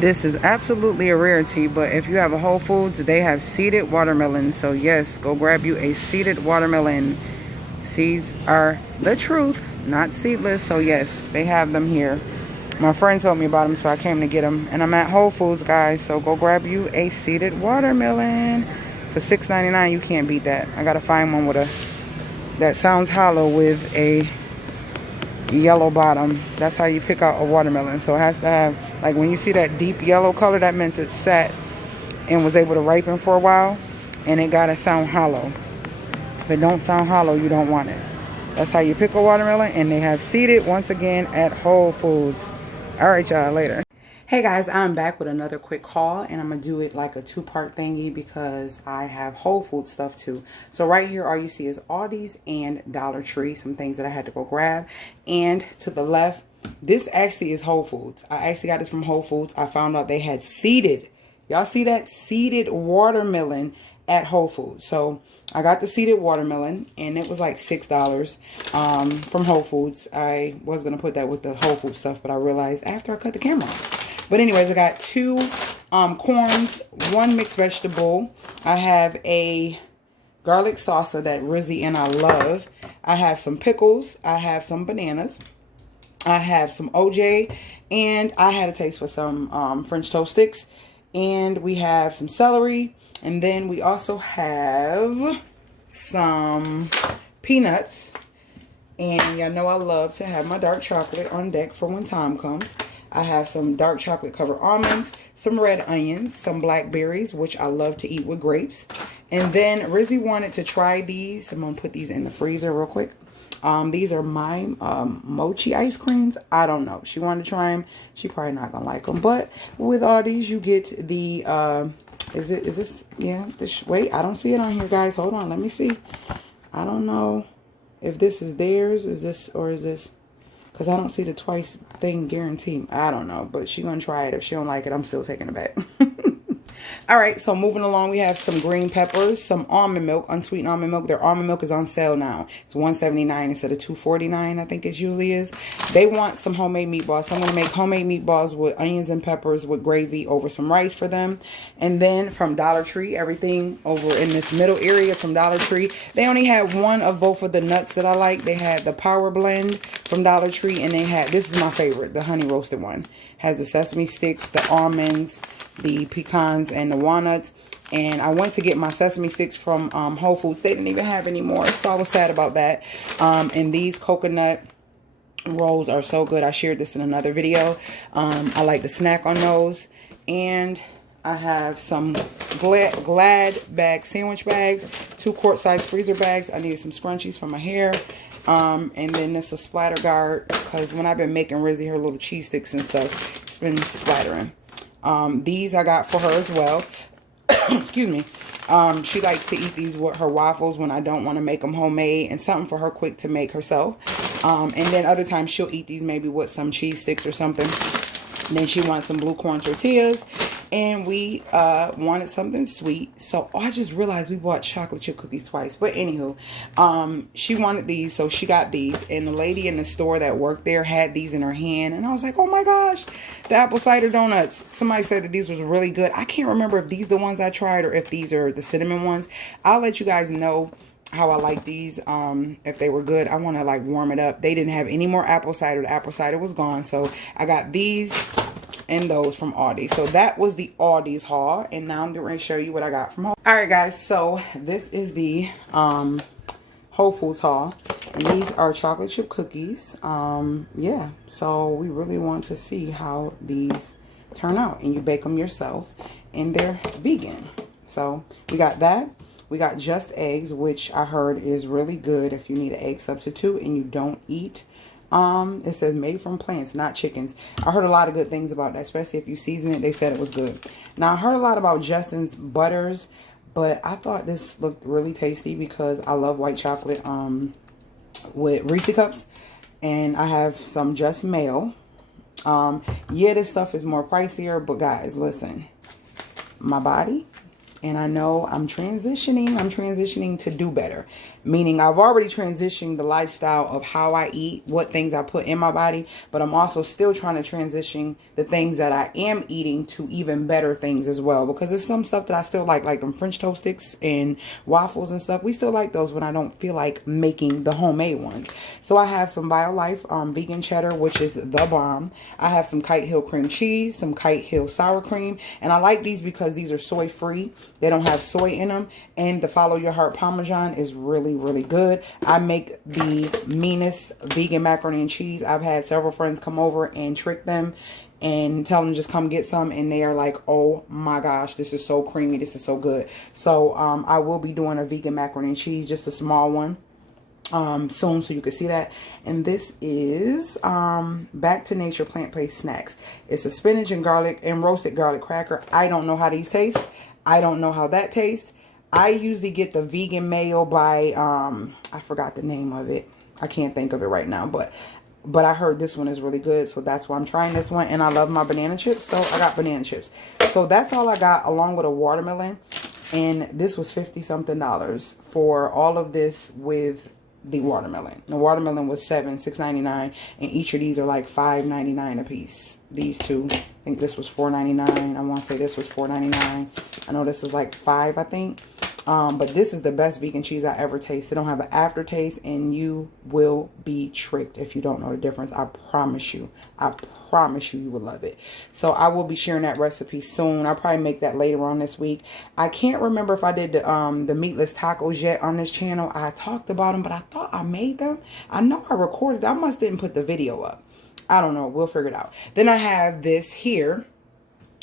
This is absolutely a rarity, but if you have a Whole Foods, they have seeded watermelon. So yes, go grab you a seeded watermelon. Seeds are the truth, not seedless. So yes, they have them here. My friend told me about them, so I came to get them. And I'm at Whole Foods, guys, so go grab you a seeded watermelon. For $6.99, you can't beat that. I gotta find one with that sounds hollow with a yellow bottom. That's how you pick out a watermelon. So it has to have, like, when you see that deep yellow color, that means it sat and was able to ripen for a while, and it gotta sound hollow. If it don't sound hollow, you don't want it. That's how you pick a watermelon, and they have seeded once again at Whole Foods. All right, y'all, later. Hey guys, I'm back with another quick haul, and I'm gonna do it like a two-part thingy because I have Whole Foods stuff too. So right here, all you see is Aldi's and Dollar Tree, some things that I had to go grab. And to the left, this actually is Whole Foods. I actually got this from Whole Foods. I found out they had seeded, y'all see that? Seeded watermelon at Whole Foods. So I got the seeded watermelon, and it was like $6 from Whole Foods. I was gonna put that with the Whole Foods stuff, but I realized after I cut the camera off. But anyways, I got 2 corns, 1 mixed vegetable. I have a garlic salsa that Rizzy and I love. I have some pickles. I have some bananas. I have some OJ. And I had a taste for some French toast sticks. And we have some celery. And then we also have some peanuts. And y'all know I love to have my dark chocolate on deck for when time comes. I have some dark chocolate covered almonds, some red onions, some blackberries, which I love to eat with grapes. And then Rizzy wanted to try these. I'm going to put these in the freezer real quick. These are my Mochi Ice Creams. I don't know. She wanted to try them. She probably not going to like them. But with all these, you get the, is this, yeah, this, wait, I don't see it on here, guys. Hold on, let me see. I don't know if this is theirs, is this, or is this? Because I don't see the twice thing guaranteed. I don't know. But she's going to try it. If she don't like it, I'm still taking it back. All right. So moving along, we have some green peppers, some almond milk, unsweetened almond milk. Their almond milk is on sale now. It's $1.79 instead of $2.49, I think it usually is. They want some homemade meatballs. So I'm going to make homemade meatballs with onions and peppers with gravy over some rice for them. And then from Dollar Tree, everything over in this middle area from Dollar Tree. They only had one of both of the nuts that I like. They had the Power Blend from Dollar Tree, and they had, this is my favorite, the honey roasted one. Has the sesame sticks, the almonds, the pecans, and the walnuts. And I went to get my sesame sticks from Whole Foods. They didn't even have any more, so I was sad about that. And these coconut rolls are so good. I shared this in another video. I like to snack on those. And I have some Glad bag sandwich bags, 2 quart-size freezer bags. I needed some scrunchies for my hair. And then this a splatter guard, because when I've been making Rizzy her little cheese sticks and stuff, it's been splattering. These I got for her as well. Excuse me. She likes to eat these with her waffles when I don't want to make them homemade, and something for her quick to make herself. And then other times she'll eat these maybe with some cheese sticks or something. And then she wants some blue corn tortillas. And we wanted something sweet. So I just realized we bought chocolate chip cookies twice. But anywho, she wanted these, so she got these. And the lady in the store that worked there had these in her hand. And I was like, oh my gosh, the apple cider donuts. Somebody said that these was really good. I can't remember if these are the ones I tried or if these are the cinnamon ones. I'll let you guys know how I like these, if they were good. I want to like warm it up. They didn't have any more apple cider. The apple cider was gone. So I got these and those from Aldi. So that was the Aldi's haul, and now I'm going to show you what I got from home. All right, guys, so this is the Whole Foods haul, and these are chocolate chip cookies. Yeah, so we really want to see how these turn out, and you bake them yourself, and they're vegan. So we got that. We got Just Eggs, which I heard is really good if you need an egg substitute and you don't eat. It says made from plants, not chickens. I heard a lot of good things about that, especially if you season it. They said it was good. Now, I heard a lot about Justin's butters, but I thought this looked really tasty because I love white chocolate with Reese's Cups. And I have some Just Mayo. Yeah, this stuff is more pricier, but guys, listen. My body And I know I'm transitioning to do better. Meaning I've already transitioned the lifestyle of how I eat, what things I put in my body, but I'm also still trying to transition the things that I am eating to even better things as well. Because there's some stuff that I still like them French toast sticks and waffles and stuff. We still like those when I don't feel like making the homemade ones. So I have some BioLife vegan cheddar, which is the bomb. I have some Kite Hill cream cheese, some Kite Hill sour cream. And I like these because these are soy free. They don't have soy in them. And the Follow Your Heart Parmesan is really, really good. I make the meanest vegan macaroni and cheese. I've had several friends come over and trick them and tell them just come get some, and they are like, oh my gosh, this is so creamy, this is so good. So I will be doing a vegan macaroni and cheese, just a small one, soon, so you can see that. And this is Back to Nature plant-based snacks. It's a spinach and garlic and roasted garlic cracker. I don't know how these taste. I don't know how that tastes. I usually get the vegan mayo by I forgot the name of it. I can't think of it right now, but I heard this one is really good, so that's why I'm trying this one. And I love my banana chips, so I got banana chips. So that's all I got, along with a watermelon. And this was $50-something for all of this with the watermelon. The watermelon was $6.99, and each of these are like $5.99 a piece. These two, I think this was $4.99. I want to say this was $4.99. I know this is like $5, I think. But this is the best vegan cheese I ever tasted. It don't have an aftertaste, and you will be tricked if you don't know the difference. I promise you. I promise you, you will love it. So I will be sharing that recipe soon. I'll probably make that later on this week. I can't remember if I did the meatless tacos yet on this channel. I talked about them, but I thought I made them. I know I recorded. I must didn't put the video up. I don't know. We'll figure it out. Then I have this here,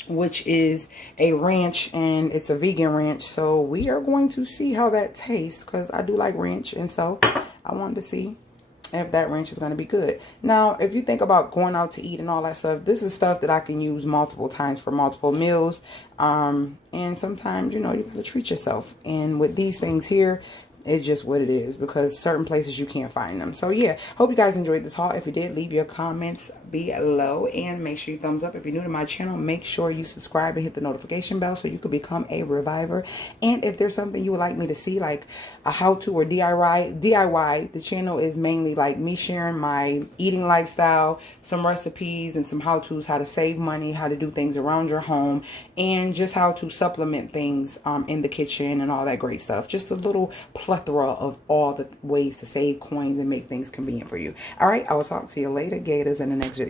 which is a ranch, and it's a vegan ranch. So we are going to see how that tastes, because I do like ranch, and so I wanted to see if that ranch is going to be good. Now, if you think about going out to eat and all that stuff, this is stuff that I can use multiple times for multiple meals. And sometimes, you know, you gotta treat yourself. And with these things here, it's just what it is, because certain places you can't find them. So yeah, hope you guys enjoyed this haul. If you did, leave your comments below, and make sure you thumbs up. If you're new to my channel, make sure you subscribe and hit the notification bell so you can become a reviver. And if there's something you would like me to see, like a how-to or DIY, the channel is mainly like me sharing my eating lifestyle, some recipes and some how-tos, how to save money, how to do things around your home, and just how to supplement things in the kitchen and all that great stuff. Just a little plethora of all the ways to save coins and make things convenient for you. All right, I will talk to you later, Gators, in the next video.